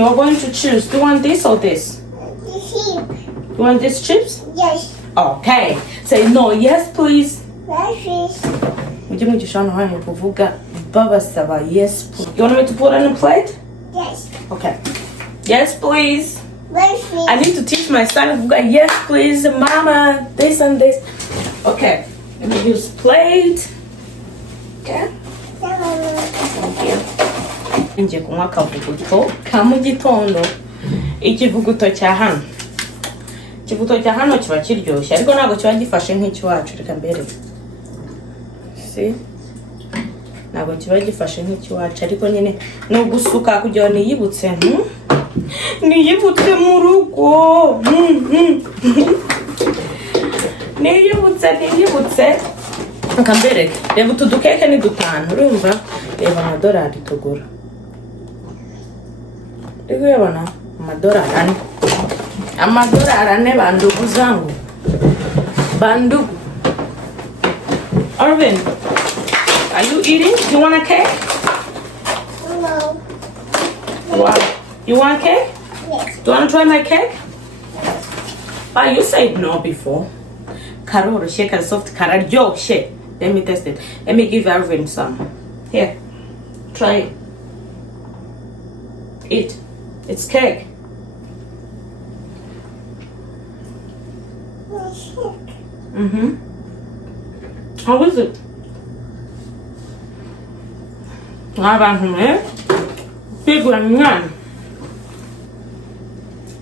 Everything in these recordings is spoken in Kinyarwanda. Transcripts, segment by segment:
you're going to choose. Do you want this or this? Sheep. You want these chips? Yes. Okay. Say no. Yes, please. Yes. Ujye mugisha hano hano kuvuga babasaba yes please. You want me to put on a plate? Yes. Okay. Yes, please. Yes. I need to teach my son kuvuga yes, please, mama, this and this. Okay. Let me use plate. Okay. Thank you. Ngiye kunywa akavuguto ka mu gitondo. Ikivuguto cya hano. Ikivuguto cya hano kiba kiryoshye ariko ntabwo kiba gifashe nk'ikiwacu reka mbere. See? Ntabwo kiba gifashe nk'ikiwacu ariko nyine no gusuka kugira ngo niyibutse niyibutse mu rugo. Niyibutse akambere reba utu dukeke ni dutanu urumva reba amadolari tugura reba amadolari ane bandugu zangu bandugu. Arvin, are you eating? You want a cake? No. Wow. You want cake? Yes. Do you want to try my cake? Ah, you said no before. Karoro shake and soft karajo shake. Let me test it. Let me give Arvin some. Here. Try it. Eat. It's cake. How is it? Big one.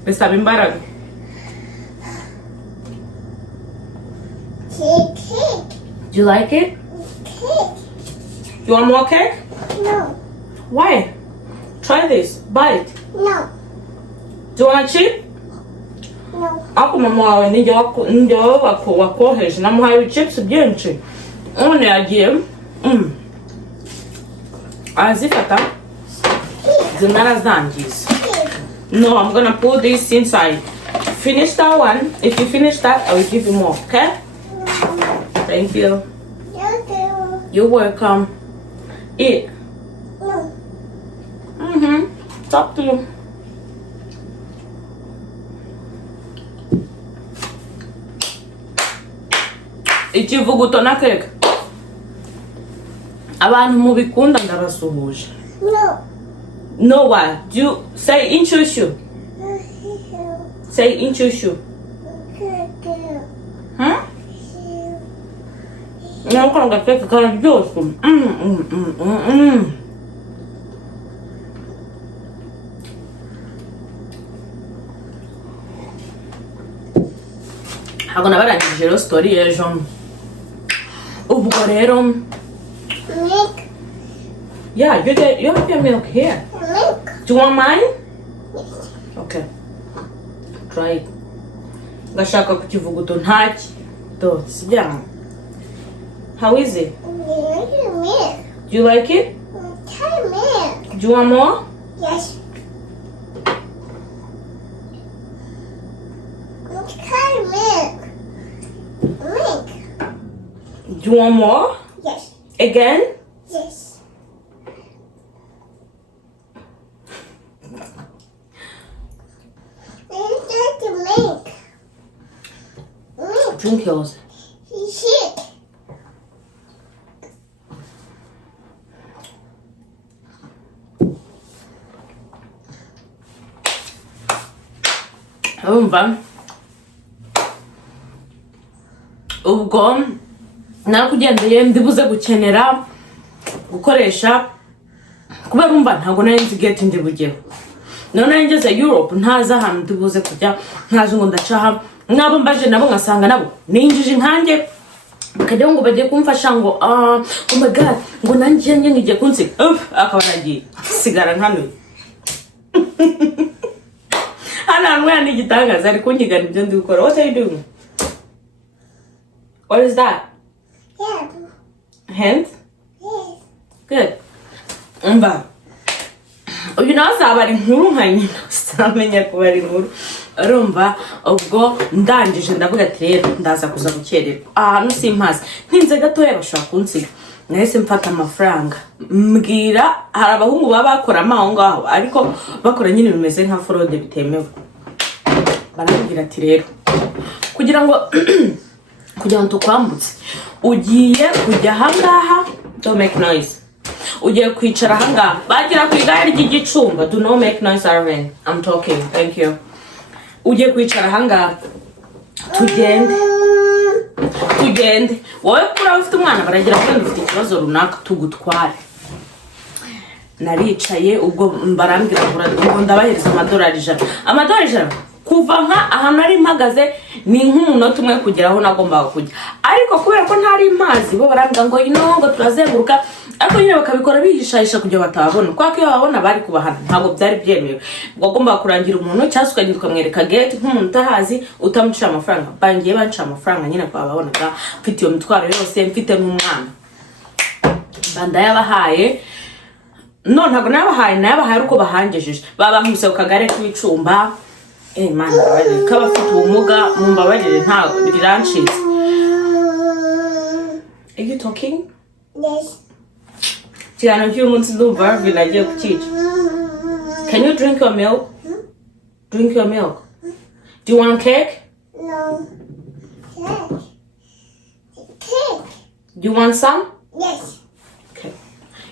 Está bem barato. Cake. Do you like it? Cake. You want more cake? No. Why? Try this. Bite. No. Do you want a chip? No. Ako mama wawe nijya wakoheje namuhaye chips byinshi. One yagiye. Azifata. Zinarazangiza. No, I'm gonna put this inside. Finish that one. If you finish that, I will give you more, okay? Thank you. You're welcome. Eat. No. It's up to you. Ikivuguto na cake. Abantu mubikunda ndabasuhuje. No. No, why? Do you say inchushu? Say inchushu. Huh? No, I'm gonna take a kind of juice. I'm gonna write a little story. Ubwo rero. Milk. Yeah, you have your milk here. Milk. Do you want mine? Okay. Try it. Gashaka kukivuguto ntaki. Do, sijana. How is it? Milk. Do you like it? Try milk. Do you want more? Yes. Try milk. Milk. Do you want more? Yes. Again? Yes. Milk. Milk. Drink yours. Shit. Umva. Ubwo nakugendeye ndibuze gukenera gukoresha kubera umva ntago nari nzi gate ndi bugeho. None ngeze Europe ntaza ahantu ndibuze kujya ntaje ngo ndacaha nabo mbaje nabo ngasanga nabo ninjije nkanjye bakajya ngo bagiye kumfasha ngo oh my god ngo nanjye ngiye kunsi akaba nagiye sigara nkano. Ana mwana igitangaza ari kunyigana ibyo ndi gukora. What are you doing? What is that? Yeah. Hand? Yes. Good. Umva. Uyu nazaba ari nkuru nkanye samenya ko bari nkuru. Urumva ubwo ndangije ndavuga ati rero ndaza kuza gukererwa. Ahantu simpazi. Ntinze gato yabashaka kunsiga. nahise mfata amafaranga mbwira hari abahungu baba bakora aho ngaho ariko bakora nyine bimeze nka fraude bitemewe. Barambwira ati rero kugira ngo tukwambutse ugiye kujya ahangaha, don't make noise. Ugiye kwicara ahangaha bagira ku igare ry'igicumba, do not make noise Arvin, I'm talking, thank you. Ugiye kwicara ahangaha tugende wowe kuri ufite umwana baragira ngo ufite ikibazo runaka tugutware. Naricaye ubwo barambwira ngo ndabahereza amadolari 100 kuva nka ahantu ari mpagaze ni nk'umunota umwe kugera aho nagombaga kujya, ariko kubera ko ntari mazi bo barambwira ngo ngo turazenguruka, ariko nyine bakabikora bihishahisha kugira batababona, kwa ko iyo babona bari kubahana ntabwo byari byemewe. Bagomba kurangira umuntu cyangwa ukagenda ukamwereka gate nk'umuntu utahazi utamucira amafaranga. Bangiye banca amafaranga nyine kwa babonaga mfite iyo mitwaro yose mfite n'umwana. Banda yabahaye ntabwo nabahaye uko bahangejeje babankuse ku kagare k'ibicumba. Man, kaba afite ubumuga mumbabarire ntabwo birancitse. Are you talking? Yes. Tiana, few months ago, Barbie, I just teach. Can you drink your milk? Drink your milk. Do you want cake? No. Cake. Cake. Do you want some? Yes. Okay.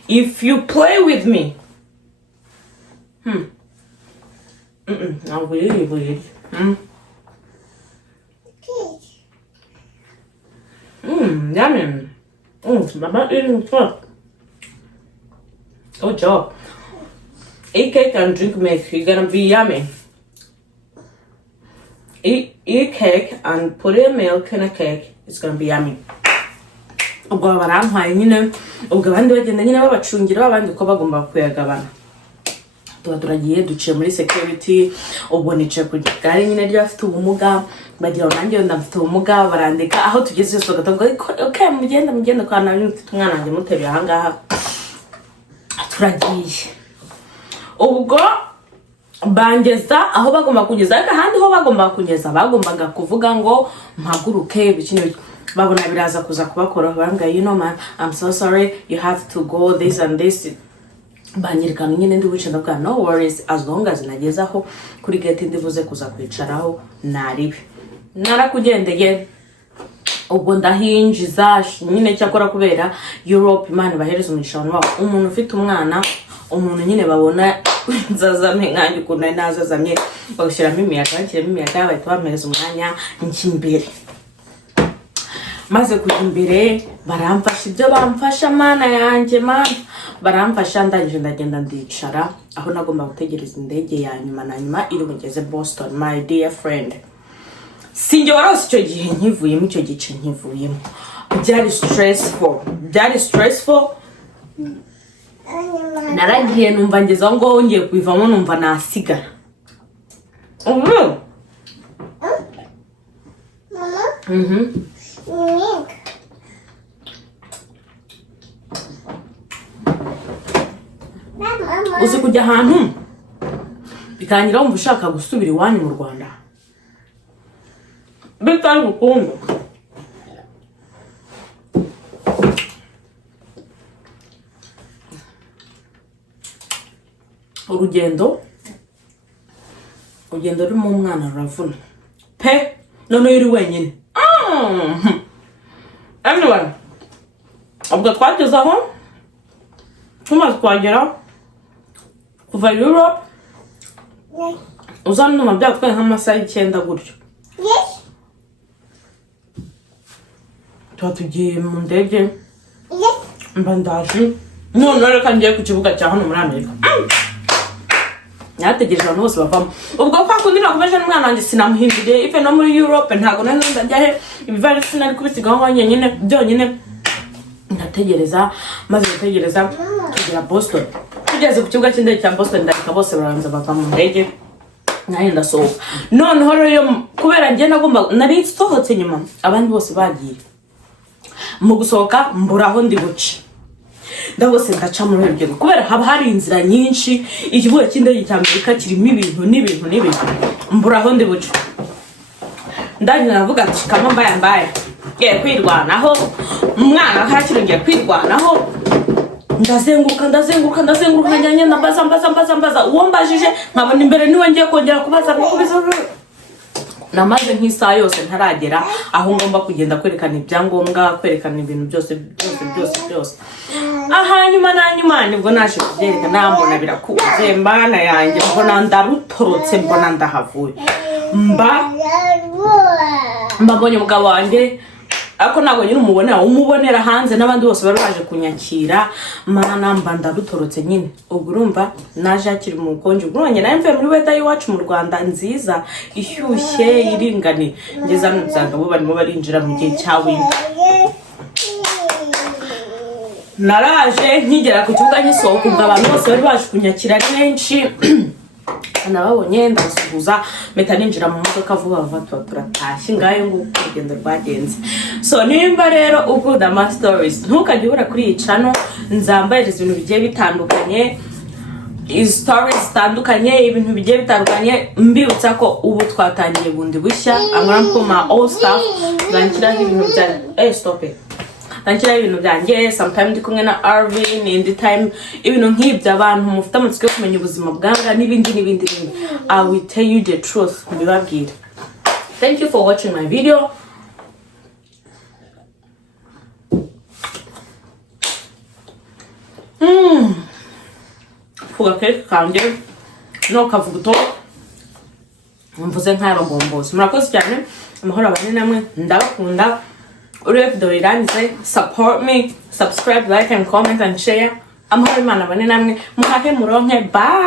If you play with me, I'm really weird. Cake. Yummy. Mama eating fuck. Good job. Eat cake and drink milk. You're gonna be yummy. Eat cake and put in milk in a cake. It's gonna be yummy. Ubwo barampaye nyine ubwo abandi bagenda nyine babacungira abandi uko bagomba kuyagabana. Turagiye duciye muri security, ubwo nicaye ku gare nyine ryo afite ubumuga bagira nanjye ndafite ubumuga barandika aho tugeze so gatavuga okay mugenda kwa nari mfite umwana wanjye muteruye ahangaha. Turagiye ubwo bangeza aho bagomba kugeza, ariko ahandi ho bagomba kugeza bagombaga kuvuga ngo mpaguruke bikine babona biraza kuza kubakora. Barambwira man, I'm so sorry, you have to go this and this. Banyirikana nyine ndi wicara bwa no worries, as long as nagezaho kuri gate ndivuze kuza kwicaraho naribe. Narakugendeye ubwo ndahinjiza nyine cyakora kubera Europe Imana bahereza umugisha wabo. Umuntu ufite umwana, umuntu nyine babona nzazamye nkanjye ukuntu nazazamye bagushyiramo imiyaga bahita bamereza umwanya nkimbere. Maze kujya imbere baramfasha ibyo bamfasha mana yanjye baramfasha ndangije ndagenda ndicara aho nagomba gutegereza indege ya nyuma na nyuma iri bugeze Boston. My dear friend, sinjye warose icyo gihe nkivuyemo, icyo gice nkivuyemo byari stressful. Naragiye numva ngeze aho ngo ngiye kubivamo numva nasigara. Mama? Milk. Uzi kujya ahantu bikangira wumva ushaka gusubira iwanyu mu Rwanda bitari bukungu. Urugendo rurimo umwana ruravuna pe none yuri wenyine. Anyway, ubwo twageze aho tumaze kwagera kuva Europe uzana numa byatwaye nk'amasaha 9 gutyo. Yes. Tugiye mu ndege. Yes. Mbandaje none reka ngiye ku kibuga cya hano muri Amerika. Nategereje abantu bose bavamo ubwo kwa kundi nakomeje n'umwana wanjye sinamuhinduriye ife no muri Europe ntago nari ndajya he ibivari sinari kubisigaho nkanye nyine byonyine ndategereza. Maze gutegereza kugera Boston, tugeze ku kibuga cy'indege cya Boston ndahita bose baranza bava mu ndege nayo ndasohoka. Noneho rero kubera njye nagomba nari nsohotse nyuma abandi bose bagiye mu gusohoka mburaho ndi buce ndabose ndaca mu rugendo kubera haba hari inzira nyinshi. Ikibuga cy'indege cya Amerika kirimo ibintu mburaho ndi buce. Ndagenda navuga ati kama mbaya kwirwanaho umwana akakirongera kwirwanaho ndazenguruka njyanye mbaza uwo mbajije nkabona imbere niwe ngiye kongera kubaza namaze nk'isaha yose ntaragera aho ngomba kugenda kwerekana ibyangombwa kwerekana ibintu byose hanyuma nibwo naje kubyerekana mbona birakuze mbana yanjye mbona ndarutorotse mbona ndahavuye mbabonye umugabo wanjye ako ntabwo nyine umubonera hanze n'abandi bose bari baje kunyakira mana mba ndarutorotse nyine ubwo urumva naje akiri mu bukonje ubwo nawe mvuye muri weda y'iwacu mu Rwanda nziza ishyushye iringaniye ngeze hano nsanga bo barimo barinjira mu gihe cya winter naraje nkigera ku kibuga ngisohoka ubwo abantu bose bari baje kunyakira ari benshi nababonye ndasuhuza mpita ninjira mu modoka vuba turatashye ngayo nguko urugendo rwagenze so nimba rero ukunda ama stories ntukajye ubura kuri iyi channel nzambaririza ibintu bigiye bitandukanye stories zitandukanye ibintu bigiye bitandukanye mbibutsa ko ubu twatangiye bundi bushya amara all stuff nzangira ibintu bya stop it Nankira ibintu byanjye sometimes ndi kumwe na Arvin indi time ibintu nk'ibyo abantu mufite amatsiko yo kumenya ubuzima bwanga n'ibindi I will tell you the truth mbibabwira. Thank you for watching my video. Fuga cake kandi no kavuguto mvuze nk'abagombozi murakoze cyane amahoro abane namwe ndabakunda. Urebe video irangize support me, subscribe, like and comment and share. Amahoro Imana abane namwe muhahe muronke bye.